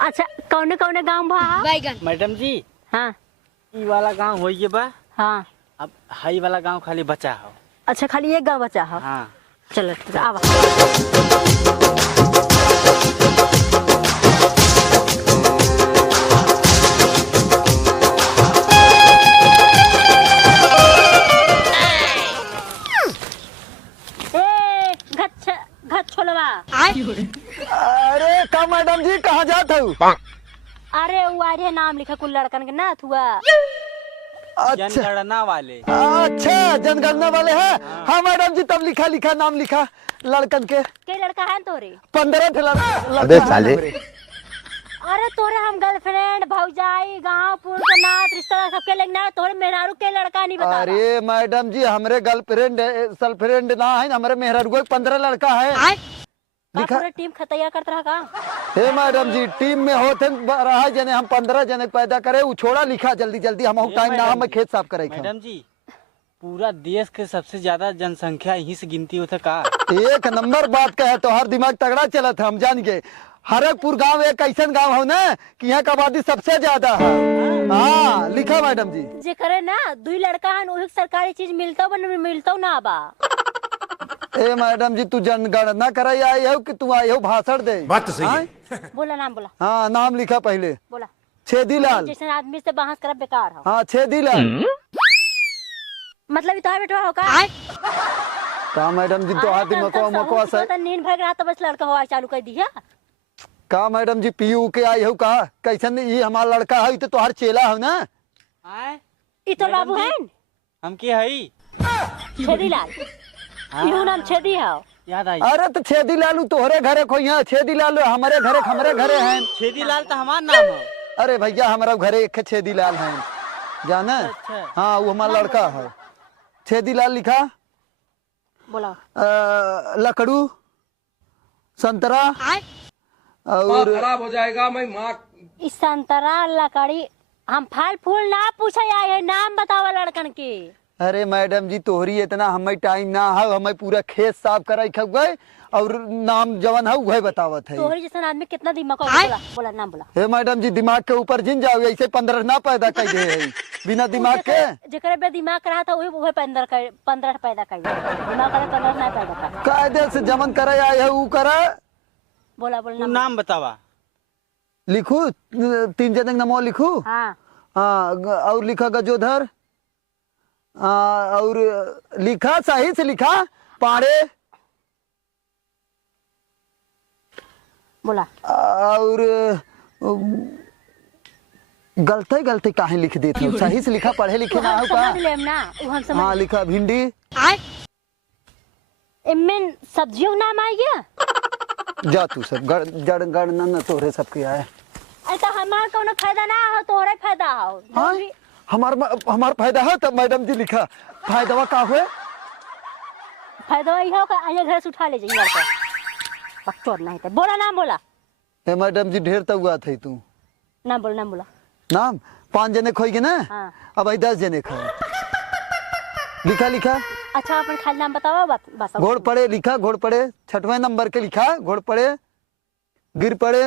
अच्छा कौन कौन गाँव बा बैगन मैडम जी हाँ ई वाला गांव होइए बा। हाँ अब हाई वाला गांव खाली बचा हो। अच्छा खाली एक गाँव बचा है। हाँ चलो ठीक है, आवा। ए, घच छोलवा। अरे का मैडम जी कहाँ जात हो? अरे वो आ रहे नाम लिखा कुल लड़कन के ना थुआ। अच्छा जनगणना वाले। अच्छा जनगणना वाले हैं। हाँ मैडम जी तब लिखा लिखा नाम लिखा लड़कन के। के लड़का है तोरे? 15 लड़का। अबे साले। अरे तोरे हम गर्लफ्रेंड भौजाई गाँव पुर के नात रिश्तेदार सबके लेना तोरे मेहरारू के लड़का नहीं बता। अरे मैडम जी हमरे गर्लफ्रेंड सर्लफ्रेंड ना है हमारे मेहरारू 15 लड़का है। लिखा पूरा टीम खतैया करता रहा का? हे मैडम जी टीम में होते रहा जने हम 15 जने पैदा करे उ छोड़ा लिखा जल्दी जल्दी हम टाइम ना हम खेत साफ करे। मैडम जी पूरा देश के सबसे ज्यादा जनसंख्या यहीं से गिनती होता का। एक नंबर बात कहे तो हर दिमाग तगड़ा चला था हम जान गए। हरकपुर गांव एक ऐसा गांव हो ना कि यहाँ का आबादी सबसे ज्यादा है। हाँ लिखा मैडम जी। जे करे ना दुई लड़का है वही सरकारी चीज मिलता ना बा। ए मैडम जी तू जनगणना कराई आई हो कि तू आई हो भाषण दे? बात तो सही है। बोला नाम बोला। हाँ नाम लिखा पहले। बोला छेदीलाल। जैसे आदमी से बहस कर बेकार हो। हाँ छेदीलाल। मतलब इतना बेटा हो का मैडम जी तो हाथी मकवा से तो नींद भर रात बस लड़का हो चालू कर दिया। का मैडम जी पीयू के आई हो का कैसन ये हमारा लड़का है तो हर चेला हो ना। आए ई तो बाबू है हम के हई छेदीलाल। इहो नाम छेदी है। याद आई। अरे तो छेदीलाल तोहरे घरे कोई है छेदीलाल हमारे घरे हैं। छेदीलाल तो हमार नाम है। अरे भैया हमारा घरे एक छेदीलाल है जाना। अच्छा। हाँ वो हमारा लड़का है छेदीलाल लिखा। बोला लकड़ू संतरा और खराब हो जाएगा मैं माँ। इस संतरा लकड़ी हम फल फूल ना पूछे आए है नाम बतावा लड़कन के। अरे मैडम जी तोहरी इतना हमें टाइम ना है हमें पूरा खेत साफ कराई खब गए और नाम जवन है वही बतावत है। तोहरी जैसा आदमी कितना दिमाग का बोला बोला नाम बोला। हे मैडम जी दिमाग के ऊपर जिन जाओ ऐसे 15 ना पैदा कर दे बिना दिमाग के। जेकरे पे दिमाग रहा था वही 15 पैदा कर दिमाग करे 15 ना पैदा कर। कायदे से जमन करे आए है ऊ करे। बोला तू बोला नाम बतावा। लिखू 3 जन नमो लिखू। हाँ हाँ और लिखा गजोधर। और लिखा सही से लिखा पाड़े बोला। और गलते गलते काहे लिख देते हो सही से लिखा पढ़े लिखे ना हो का। समझ लेम ना वो हम समझ। हाँ लिखा भिंडी। इनमें सब्जियों नाम आ गया। जा तू सब जड़ गणना न तोरे सबके आए। अरे तो हमार कोनो फायदा ना हो तोहरे फायदा हो। हाँ हमार फायदा है तब मैडम जी लिखा फायदा का हुए। फायदा यही हो का आइए घर से उठा ले जाइए लड़का बकचोद नहीं तो बोला नाम बोला। हे मैडम जी ढेर तक हुआ थे तू नाम बोला नाम 5 जने खोई ना। हाँ। अब 10 जने खो लिखा लिखा। अच्छा अपन खाली नाम बताओ बस। घोड़ पड़े लिखा घोड़ पड़े 6वें नंबर के लिखा घोड़ पड़े गिर पड़े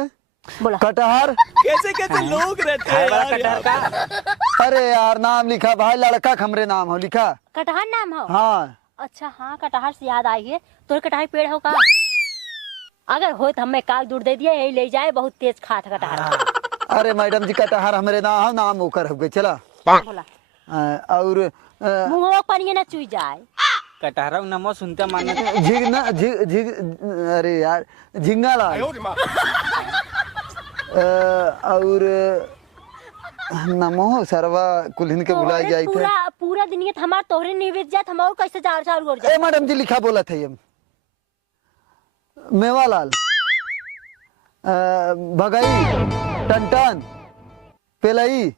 बोला। कटहर। कैसे कैसे लोग रहते हैं वाला यार। कटहर का। अरे यार नाम लिखा भाई लड़का खमरे नाम हो लिखा। कटहर नाम हो। हाँ अच्छा हाँ कटहर से याद आई है तो कटहर पेड़ हो का। अगर हो तो हमें काग दूर दे दिया यही ले जाए बहुत तेज खात कटहर। अरे मैडम जी कटहर हमरे नाम नाम होकर हो गए चला। बोला और मुंह पानी ना चुई जाए। कटहरा नमो सुनते माने झिंगना झिग अरे यार झिंगा लाल। और नमो सरवा कुल्हिन के बुलाए जाए थे। पूरा दुनिया हमार तोहरे निवेद जात हम और कैसे चार और ए मैडम जी लिखा बोला थे ये मेवालाल भगाई टनटन पेलई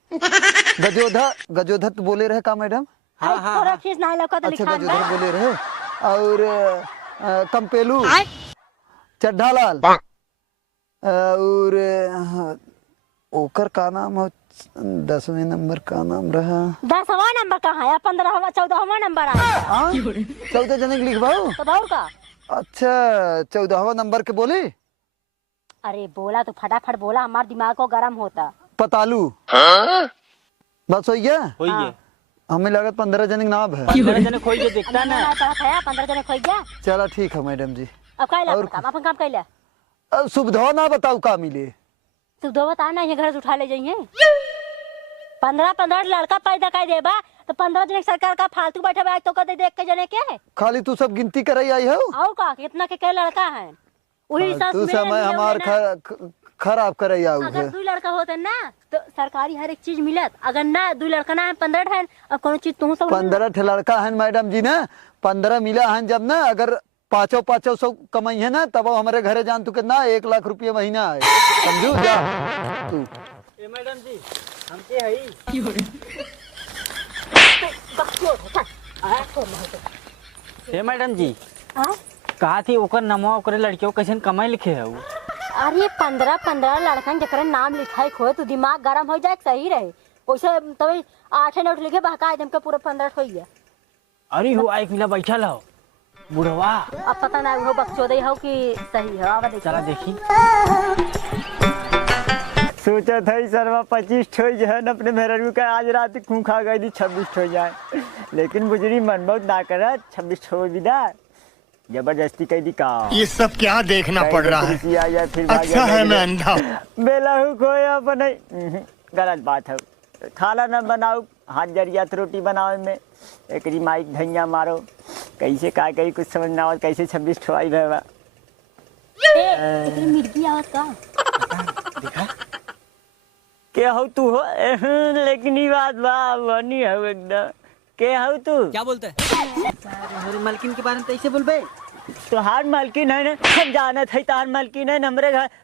गजोधर तो बोले रहे का मैडम। थोड़ा चीज ना लगा तो अच्छा लिखा गजोधर बोले रहे। और कंपेलू चड्ढा लाल और ओकर का नाम हो 10वें नंबर का नाम रहा 10वां नंबर कहाँ है? 15वां 14वां नंबर आया। हाँ 14 जने के लिखवाओ। तो और का? अच्छा 14वां नंबर के बोली। अरे बोला तो फटाफट बोला, हमारे दिमाग को गर्म होता। पतालू बस हो गया। होई हाँ। है हमें लागत 15 जने के नाम है। 15 जने खोई के देखता ना। 15 जने खोई गया। चला ठीक है मैडम जी। अब कैला और काम? अपन काम कैला? अब सुविधा ना बताओ का मिले। तू दो बता ना, ये घर से उठा ले जाइए। 15 लड़का पैदा कर देबा तो 15 जने सरकार का फालतू बैठे बा तो कदे देख के जने के खाली तू सब गिनती करे आई हो। और का कितना के लड़का है? वही हिसाब तू से समय हमार खराब करे आऊ अगर है। 2 लड़का होते ना तो सरकारी हर एक चीज मिलत। अगर ना 2 लड़का ना है 15 है, अब कौन चीज तू सब 15 ठे लड़का है मैडम जी ने 15 मिला है जब ना अगर 500 कमाई है ना तब हमारे घरे जान तू कितना 1 लाख रुपये महीना है समझू जा तू। ए मैडम जी हमके हई। ए मैडम जी कहा थी ओकर नमवा ओकरे लड़कियों कैसे कमाई लिखे है वो? अरे 15 लड़कन जकर नाम लिखाई खो तो दिमाग गरम हो जाए सही रहे। वैसे तभी 8 नोट लिखे बहका दम के पूरा 15 हो गया। अरे हो एक मिला बैठल हो बुढ़वा। अब पता ना वो बकचोदई हो कि सही है। अब देख चला देखी। सोचा था सरवा 25 ठो जहन अपने मेहररू का आज रात खूं खा गई थी 26 ठो जाए, लेकिन बुजरी मन बहुत ना करा 26 ठो विदा जबरदस्ती कह दी का। ये सब क्या देखना पड़ रहा है? आ जाए फिर अच्छा है मैं अंधा। बेलहू खोया अपने गलत बात है। खाना न बनाओ हाथ जरिया रोटी बनाओ में एक माइक धनिया मारो कैसे का कही कुछ समझ ना आवत कैसे 26 ठो आई भैया। इतनी मिर्गी आवत का देखा के हो तू हो लेकिन ये बात बनी हो एकदम। के हो तू? क्या बोलते हैं? हमारे मालकिन के बारे में कैसे बोलबे? तोहार मालकिन है ना, हम जानत है तोहार मालकिन है ना।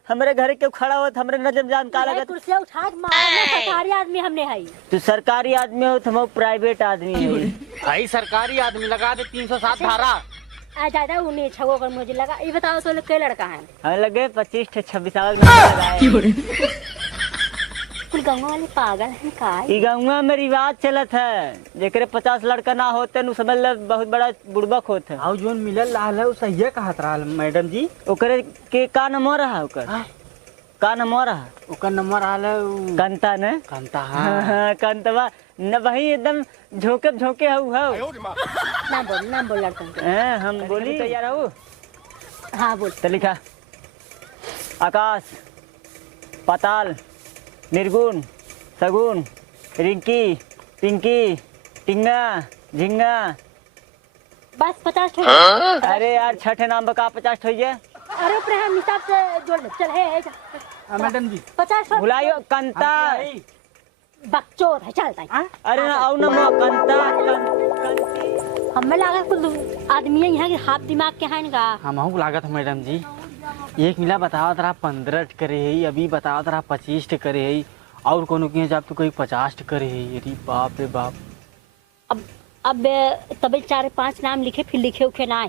हमरे घर के खड़ा होत हमरे नजर जान का लगत। कुर्सी उठा के मारना सरकारी आदमी हमने है। तू सरकारी आदमी हो तो हम प्राइवेट आदमी है। भाई सरकारी आदमी लगा दे 307 धारा। आ ज्यादा उन्हें छगो कर मुझे लगा। ये बताओ तो के लड़का है? हमें लगे 25 से 26 लगाए। कुल गाँव वाले पागल है का? ई गाँव में रिवाज चलत है जेकरे 50 लड़का ना होते नु समझ ले बहुत बड़ा बुड़बक होत है। आउ जोन मिलल लाल है वो सही कहत रहा मैडम जी। ओकरे के का नाम रहा ओकर? का नाम रहा? ओकर नंबर आल है कंता ने कंता। हां कंतवा न वही एकदम झोंके हऊ हो। नाम बोल लड़का हैं हम बोली तैयार हो। हाँ बोल। तो लिखा आकाश पाताल निर्गुण सगुन रिंकी पिंकी टिंगा झिंगा। बस 50 अरे यार छठे नाम बका 50 हो गया। अरे ऊपर हम हिसाब से जोड़ ले चल है मैडम जी 50 भुलाइयो कंता बकचोद है चलता है। अरे ना आउ ना कंता हमें लगा कुल आदमी यहाँ के हाथ दिमाग के हैं का। हम लागत है मैडम जी। एक मिला बताओ तरा 15 करे है, अभी बताओ तरा 25 करे है, और कोनो के जब तो कोई 50 करे है। अरे बाप रे बाप। अब तबे 4-5 नाम लिखे फिर लिखे उखे ना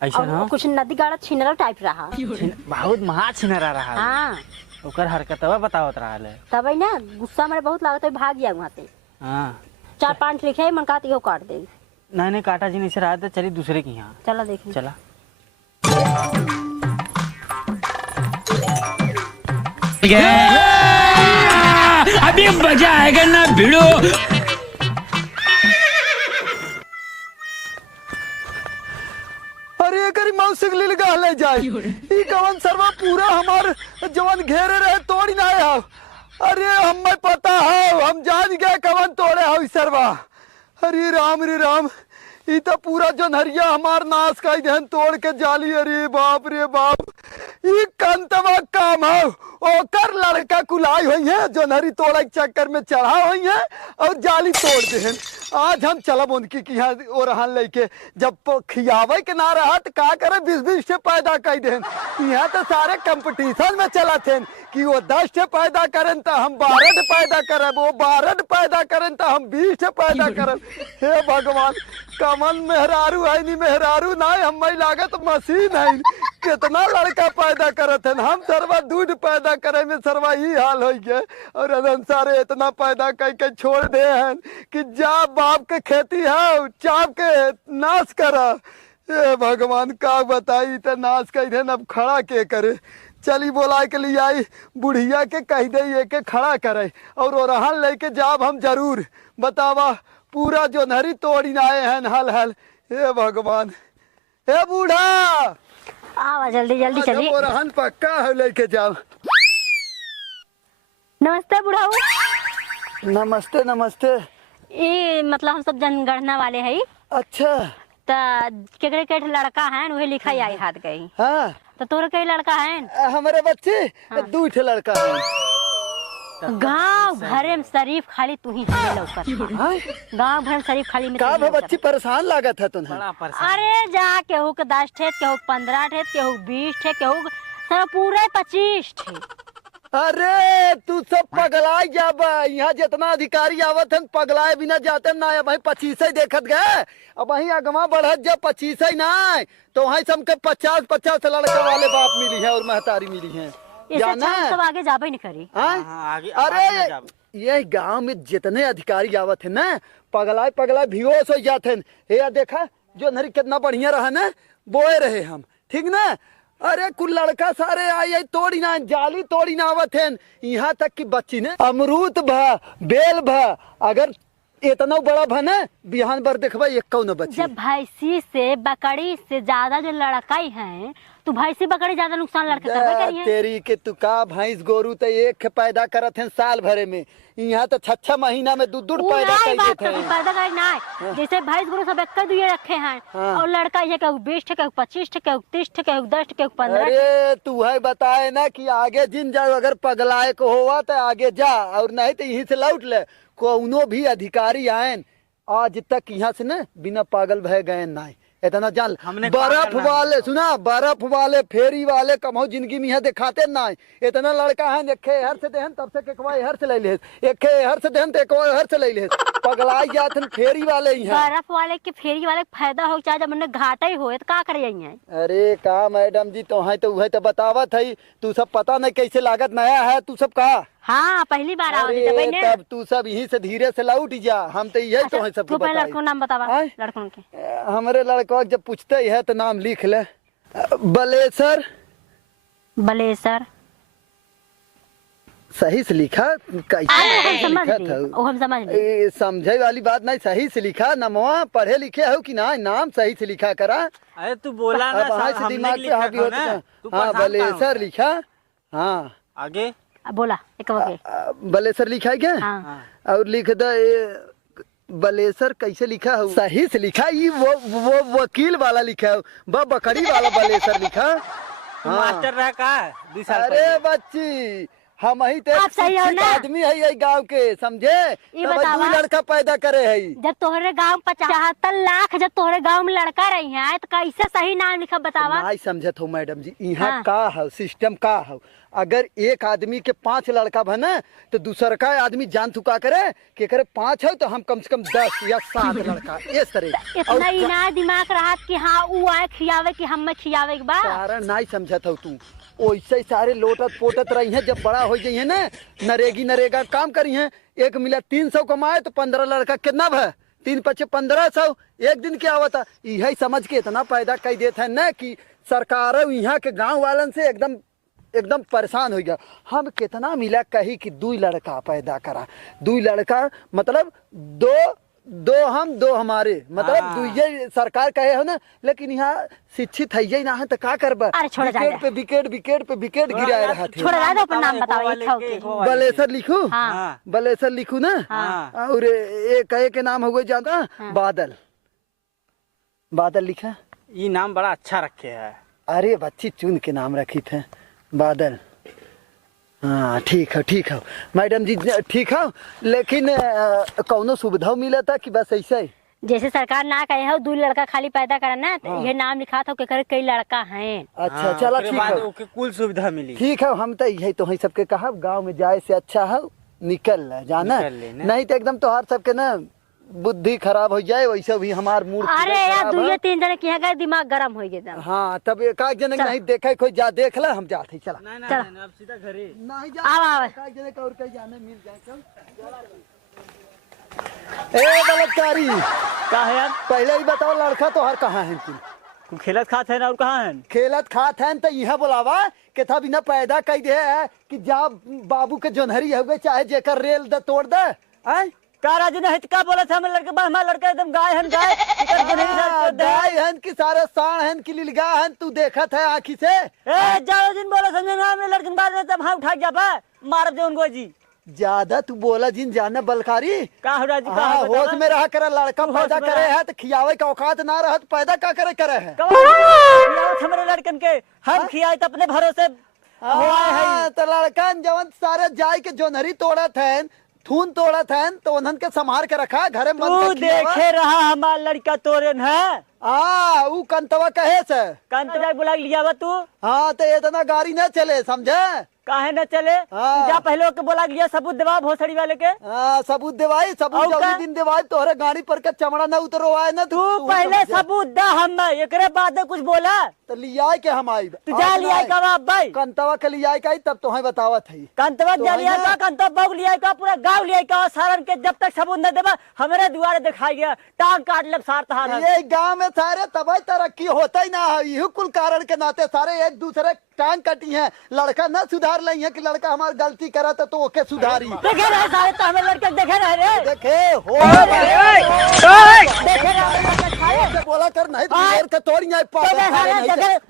ऐसा ना कुछ नदी गाड़ा छिनरा टाइप रहा। बहुत महा छिनरा रहा। हाँ ओकर हरकतवा बतावत रहा है। तबे ना गुस्सा मेरे बहुत लागत है भाग गया वहाँ से। हां 4-5 लिखे मन का हो काट दे। नहीं काटा जी नहीं से रहा था। चलिए दूसरे की यहाँ चला देखिए। चला। अभी मजा आएगा ना भिड़ो। अरे करी मौसी के लिए गह ले जाए ई कवन सरवा पूरा हमार जवन घेरे रहे तोड़ी ना आया। अरे हमें पता है हम जान गए कवन तोड़े हो सरवा। अरे राम ई तो पूरा जनहरिया हमार नाश का देहन तोड़ के जाली। अरे बाप रे बाप ई कंतवा काम है ओकर लड़का कुलाई हुई है जनहरी तोड़े के चक्कर में चढ़ा हुई है और जाली तोड़ देहन। आज हम चलब उनकी यहाँ और लेके जब खियावे के ना रहा तो का करे 20-20 से पैदा कर देन। यहाँ तो सारे कंपटीशन में चला थे कि वो 10 से पैदा करें तो हम 12 पैदा करब, वो 12 पैदा करें तो हम 20 से पैदा करब। हे भगवान कमन मेहरारू है नहीं मेहरारू ना हमें लागत मशीन है। कितना लड़का पैदा करत है हम सरवा दूध पैदा करे में सरवा ही हाल हो गया और अदन सारे इतना पैदा कर छोड़ दे हैं कि जा बाप के खेती है चाप के नाश करा। ए भगवान का बताई तो नाश कर अब खड़ा के करे। चली बोला के लिए आई बुढ़िया के कह दे ये के खड़ा करे और ओरहन लेके जाब हम जरूर। बतावा पूरा जो नहरी तोड़ी आए हैं हल हल। हे भगवान हे बूढ़ा आवा जल्दी जल्दी चलिए। ओरहन पक्का है लेके जाओ। नमस्ते बुढ़ाऊ। नमस्ते नमस्ते। ये मतलब हम सब जनगणना वाले हैं। अच्छा केकरे के लड़का है वही लिखा आई हाथ गई। हाँ तो तोरे कई लड़का है? हमारे बच्चे हाँ। 2 लड़का है। गांव भरे में शरीफ खाली तू ही हमें लौकत। गांव भर में शरीफ खाली में का बच्ची परेशान लागत है तुम्हें? अरे जा केहू के 10 ठेत केहू 15 ठेत केहू 20 ठेत केहू सर पूरे 25 ठेत। अरे तू सब पगलाए जाब यहाँ जितना अधिकारी आवत है पगलाए बिना जाते ना भाई 25 देखत गए। अब वही अगवा बढ़त जब 25 ना तो वही सबके 50-50 लड़का वाले बाप मिली है और महतारी मिली है। जाना सब आगे जाबे नहीं करी। अरे ये गांव में जितने अधिकारी आवत है ना पगलाए बेहोश हो जाते हैं। ये देखा जो नरी कितना बढ़िया रहा ना बोए रहे हम ठीक ना। अरे कुल लड़का सारे आई तोड़ी ना जाली तोड़ी ना आवत है। यहाँ तक कि बच्ची ने अमरूद भा बेल भा अगर इतना बड़ा भा ना बिहान भर देखबा एक कौन बच्ची। जब भैंसी से बकरी से ज्यादा जो लड़काई है तो भैंसी बकरी ज्यादा नुकसान लड़के करबे करी है। तेरी के तू का भैंस गोरू तो एक पैदा करत है साल भरे में। यहाँ तो 6 महीना में 2 पैदा करते हैं। पैदा करे ना जैसे भैंस गोरू सब एक दुए रखे हैं। हाँ। और लड़का ये कहू 20 ठे कहू 25 ठे कहू 30 ठे कहू 10 ठे कहू 15। अरे तू है बताए ना कि आगे जिन जाओ अगर पगलाए को होवा तो आगे जा और नहीं तो यहीं से लौट ले। कोनो भी अधिकारी आए आज तक यहाँ से ना बिना पागल भय गए ना इतना जान। बर्फ वाले सुना बर्फ वाले फेरी वाले कमो जिंदगी में यहाँ दिखाते ना इतना लड़का है देखे हर से देहन तब से केकवा हर से ले ले एक हर से देहन तो हर से ले ले पगलाई जात फेरी वाले ही हैं। बर्फ वाले के फेरी वाले फायदा हो चाहे जब उन्हें घाटा ही होए तो का करे है। अरे का मैडम जी तो है तो वह तो बतावत है तू सब पता नहीं कैसे लागत नया है तू सब कहा। हाँ पहली बार आओ अरे तब तू सब यहीं से धीरे से लौट जा हम तो यही तो है सबको बताई। लड़कों नाम बतावा लड़कों के। हमारे लड़कों जब पूछते है तो नाम लिख ले। बलेसर बलेसर सही से लिखा कैसे लिखा था हम समझ लिए। समझे वाली बात नहीं सही से लिखा नमवा पढ़े लिखे हो कि ना नाम सही से लिखा करा। अरे तू बोला ना से दिमाग पे हावी होता। हाँ बलेसर लिखा। हाँ आगे बोला एक बलेसर लिखा है क्या? हाँ। और लिख दे बलेसर कैसे लिखा है सही से लिखा ये वो वकील वाला लिखा है वो बकरी वाला बलेसर लिखा। हाँ। मास्टर रहा का 2 साल अरे बच्ची हम ही तो आदमी है यही गांव के समझे। तब 2 लड़का पैदा करे है। जब तोहरे गांव 75 लाख जब तोहरे गांव में लड़का रही है तो कैसे सही नाम लिखा बतावा। नहीं समझत हो मैडम जी यहाँ का है सिस्टम का है। अगर एक आदमी के 5 लड़का बने तो दूसरा का आदमी जान चुका करे कि करे 5 है तो हम कम से कम 10 या 7 लड़का इस तरह इतना ही ना दिमाग रहा कि हाँ वो आए खियावे कि हम खियावे के बाद कारण नहीं समझत हो तू वैसे ही सारे लोटत पोटत रही है। जब बड़ा हो जाइए है ना नरेगा काम करी है 1 मिला 300 कमाए तो 15 लड़का कितना भा 3-5 1500 एक दिन क्या हुआ था। यही समझ के इतना पैदा कर देते हैं ना कि सरकार यहाँ के गाँव वालन से एकदम परेशान हो गया। हम कितना मिला कही कि 2 लड़का पैदा करा 2 लड़का मतलब 2 हम 2 हमारे मतलब 2 ये सरकार कहे हो ना। लेकिन यहाँ शिक्षित है ना है तो का करबा विकेट पे विकेट गिरा रहा था। बलेसर लिखू। हाँ। बलेसर लिखू ना। हाँ। और एक के नाम हो गए ज्यादा। हाँ। बादल लिखा। ये नाम बड़ा अच्छा रखे है। अरे बच्ची चुन के नाम रखी थे बादल। हाँ ठीक है मैडम जी ठीक है। लेकिन कौनो सुविधा मिला था कि बस ऐसे ही जैसे सरकार ना कहे हो 2 लड़का खाली पैदा करना तो ये नाम लिखा था कि कई लड़का हैं। अच्छा चला ठीक है कुल सुविधा मिली। ठीक है हम तो यही तो सबके कहा गाँव में जाए से अच्छा है निकल जाना नहीं तो एकदम तो हर सबके ना बुद्धि खराब हो जाए वैसे भी हमार मूड अरे यार दुइये तीन जने की है दिमाग गरम हो गया। हाँ तब एक जने नहीं देखे कोई जा देख ले हम जाते चला अब सीधा घरे नहीं जा आओ एक जने का और कहीं जाने मिल जाए चल ए बलात्कारी का है यार पहले ही बताओ लड़का तो हर कहाँ है तुम तू खेलत खात है ना और कहाँ है खेलत खात है तो यह बोलावा कि था बिना पैदा कह दे है कि जा बाबू के जोनहरी हो गए चाहे जेकर रेल द तोड़ दे हैं का राजू ने हित का बोला था हमारे लड़के बा हमारा लड़का एकदम गाय हन गाय इधर गुनहरी साथ कर दे। गाय हन की सारे साण हन की लिलगा हन तू देखत है आँखी से ए जाओ दिन बोला समझे ना हमने लड़के बार में तब हाँ उठा गया बा मार दे उनको जी ज्यादा तू बोला जिन जाना बलकारी का हो राजू का हाँ हो होश में रहा करे लड़का होश पैदा में करे रहा। है तो खियावे का औकात ना रहा तो पैदा का करे है हमारे लड़कन के हम खियाए तो अपने भरोसे हुआ है हाँ, तो लड़कन जवन सारे जाय के जोनहरी तोड़ा थे थून तोड़ा थे तो उन्हन के संभार के रखा घरे मन तू के खियावा। देखे रहा हमारा लड़का तोरे न है ऊ कंतवा कहे से कांत जाए बुला के लिया बा तू हाँ तो इतना गाड़ी न चले समझे काहे न चले हाँ। जा पहले के बोला लिया सबूत देवा भोसड़ी वाले के हाँ सबूत देवाई सबूत और जल्दी का? दिन देवाई तोहरे गाड़ी पर के चमड़ा न उतरो आए ना तू पहले सबूत दा हम एकरे बाद कुछ बोला तो लिया के हम आई तू जा लिया का बाप भाई कंतवा के लिया के आई तब तुम्हें बतावत है कांतवा तो जा लिया है का ना? कांतवा बाग लिया का पूरा गांव लिया का सारन के जब तक सबूत न देवा हमारे दुआरे दिखाई गया टांग काट लब सार तहार ये गांव में सारे तबाही तरक्की होता ही ना है यही कुल कारण के नाते सारे एक दूसरे टांग कटी है लड़का न सुधार नहीं है कि लड़का हमारी गलती करा तो ओके सुधारी देखे रहे सारे तो हमें लड़के देखे रहे रे देखे हो देखे रहे से बोला कर नहीं तो हाँ। शेर के तोड़ी नहीं तो देखा रे,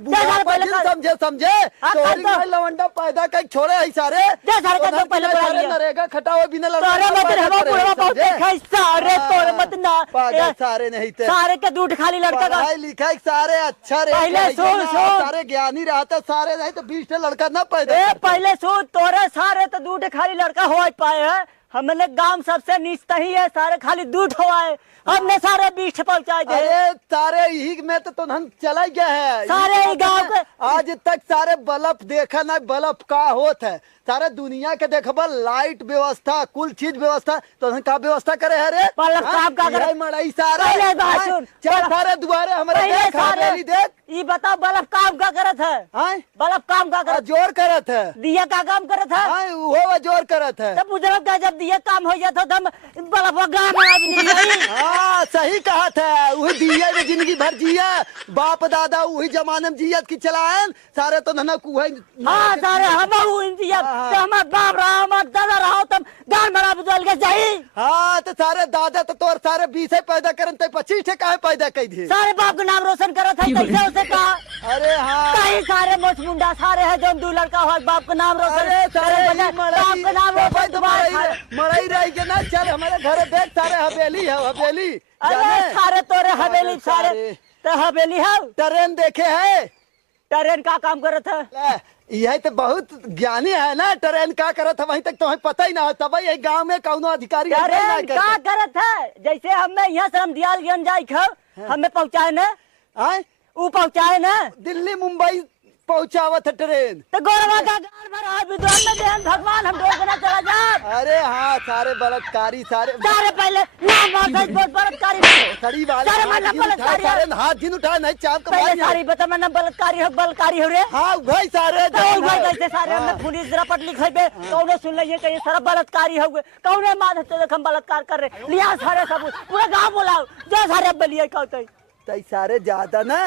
देखा पहले कर। समझे समझे हाँ, तोड़ी कर दो। में लवंडा पैदा कर छोड़े है सारे जा सारे कर दो, उधर पहले के बुला सारे लिया। नरेगा खटावे बिना लड़का तोरे मत पैदा रहवा करे, बुढ़वा बहुत समझे? देखा सारे तोरे मत ना पागल सारे नहीं थे सारे के दूध खाली लड़का का पढ़ाई लिखाई सारे अच्छा रे पहले सुन, सुन। सारे ज्ञानी रहता सारे नहीं तो 20 लड़का ना पैदा ए करते। पहले सुन तोरे सारे तो दूध खाली लड़का हो पाए है हमने गांव सबसे नीचता ही है सारे खाली दूध हुआए हमने सारे बीच पहुंचाए थे अरे सारे यही में तो तुम चला गया है सारे यही ही गाँव तो आज तक सारे बल्ब देखा ना बल्ब का होत है सारे दुनिया के देखबा लाइट व्यवस्था कुल चीज व्यवस्था तो का व्यवस्था करे है रे बल्ब हाँ? काम का करे? यही मड़ाई सारे पहले बात हाँ? सुन। चल बल्ब- सारे दुआरे हमारे पहले देख सारे हवेली देख ये बताओ बल्ब काम का करत है हाँ? बल्ब काम का आ, करत जोर करत है दिया का काम करत है हाँ वो जोर करत है तब बुजुर्ग का जब दिया काम हो जाता तो हम बल्ब गाँव में आदमी नहीं हाँ सही कहा था वही दिया में जिंदगी भर जिया बाप दादा वही जमाने में जियत की चलाएन सारे तो नना कुहे हाँ सारे हम इंतजार हाँ। तो हमारे बाप रहा हमारे दादा रहा तब गाँव बड़ा बुजुर्ग के जाही हाँ तो सारे दादा तो तोर सारे 20 पैदा करन ते 25 ठे काहे पैदा कई दिए सारे बाप का नाम रोशन करत है कैसे उसे कहा अरे हाँ कई सारे मोच मुंडा सारे है जो दू लड़का हुआ बाप का नाम रोशन अरे सारे करे, बाप का नाम रोशन तुम्हारे सारे- मड़ाई रही के ना चल हमारे घर देख सारे हवेली है हवेली अरे जाने? सारे तोरे हवेली सारे सारे। तो हवेली है ट्रेन देखे है ट्रेन का काम करत है ले, यह तो बहुत ज्ञानी है ना ट्रेन का करत है वहीं तक तुम्हें पता ही ना हो तब ये गांव में कौनो अधिकारी ऐसा ना ट्रेन का करते। करत है जैसे हमें यहाँ से हम दियाल ज्ञान जाए खो हमें पहुँचाए ना आय? वो पहुँचाए ना दिल्ली मुंबई पहुंचावत है ट्रेन तो गौरवा का गार भरा विद्वान में देन भगवान हम डोल बना चला जा अरे हाँ सारे बलात्कारी सारे सारे पहले नाम और सच बोल बलात्कारी सड़ी वाले सारे हाथ मतलब जिन उठा, बलात्कारी सारे है। हाथ जिन उठा नहीं चाप पहले कमाई सारी बता मैं बलात्कारी हो रे हाँ भाई सारे तो जान भाई है। कैसे सारे हाँ। हमने पुलिस रपट लिखेबे कौनो सुन लिए कि ये सारा बलात्कारी हो गए कौने मार तो देख हम बलात्कार कर रहे लिया सारे सब पूरा गांव बुलाओ जो सारे बलिए कहते तई सारे ज्यादा ना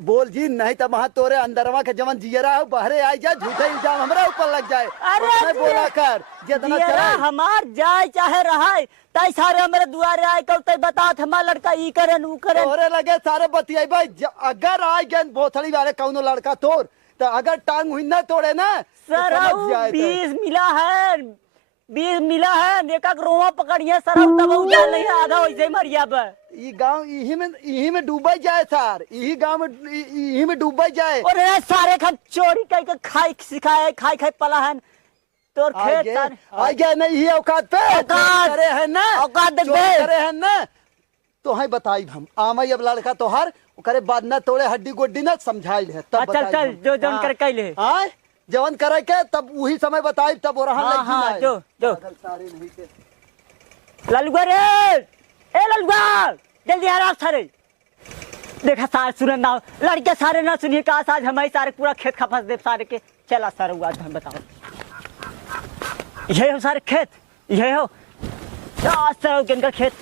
बोल जी नहीं तो वहाँ तोरे अंदरवा के जवन जियरा हो बाहरे आई जाए झूठे इल्जाम हमरा ऊपर लग जाए अरे उसने जी, बोला कर जितना दियरा चलाए हमार जाए चाहे रहाय तई सारे हमारे दुआरे आए कल तई बतात हमारा लड़का ई करे ऊ करे तोरे लगे सारे बतियाई भाई अगर आई गए भोथड़ी वाले कौनो लड़का तोड़ तो अगर टांग हुई ना तोड़े ना तो सर समझ जाए तो। 20 मिला है 20 मिला है देखा रोवा पकड़िए सर तब उजाल नहीं आधा वैसे ही मरिया बा ई गांव यही में डूबा जाए सर यही गांव में यही में डूबा जाए और ये सारे खन चोरी करके खाई सिखाए खाई खाई पला है तोर खेत सारे आ गया ना यही औकात पे औकात। करे है ना औकात देख चोरी बे। करे है ना तो है बताई हम आमई अब लड़का तोहर करे बाद ना तोड़े हड्डी गोड्डी ना समझाई है तब चल बताई चल हम। जो जौन हाँ। कर कैले हाँ जवन करे के तब वही समय बताई तब और हाँ हाँ जो सारे नहीं थे लालू रे ए ललुआ जल्दी आ रहा सारे देखा सारे सुनन ना लड़के सारे ना सुनिए का आज हमारे सारे पूरा खेत खपस दे सारे के चला सारे हुआ हम बताओ ये हो सारे खेत ये हो सारे इनका खेत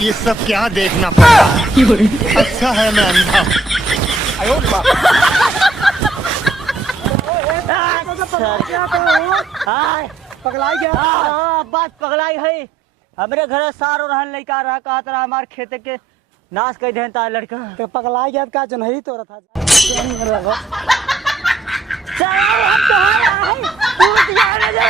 ये सब क्या देखना पड़ रहा है अच्छा है मैं अंधा हूँ। पगलाई गया बात पगलाई है हमरे घर सारो रहन लइका रहा कहा तरह हमार खेत के नाश कर देन ता लड़का तो पगलाई गया का जनही तो रहा चलो हम तो है तू जाने दे